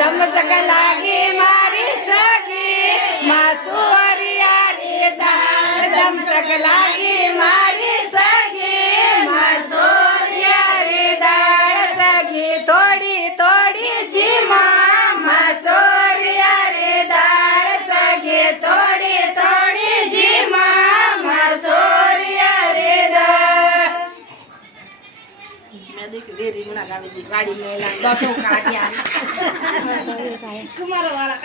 ધમસક લાગી મારી સગી માસુરિયા રે દાળ ધમસક લાગી મારી સગી માસુરિયા રે દાળ સગી થોડી થોડી જીમાં માસુરિયા રે દાળ સગી થોડી થોડી જીમાં માસુરિયા રે દાળ મેં દેખ વેરી ગુના ગાવી દી ગાડી મેલા દોતો કાટ્યા કુમાર વાળા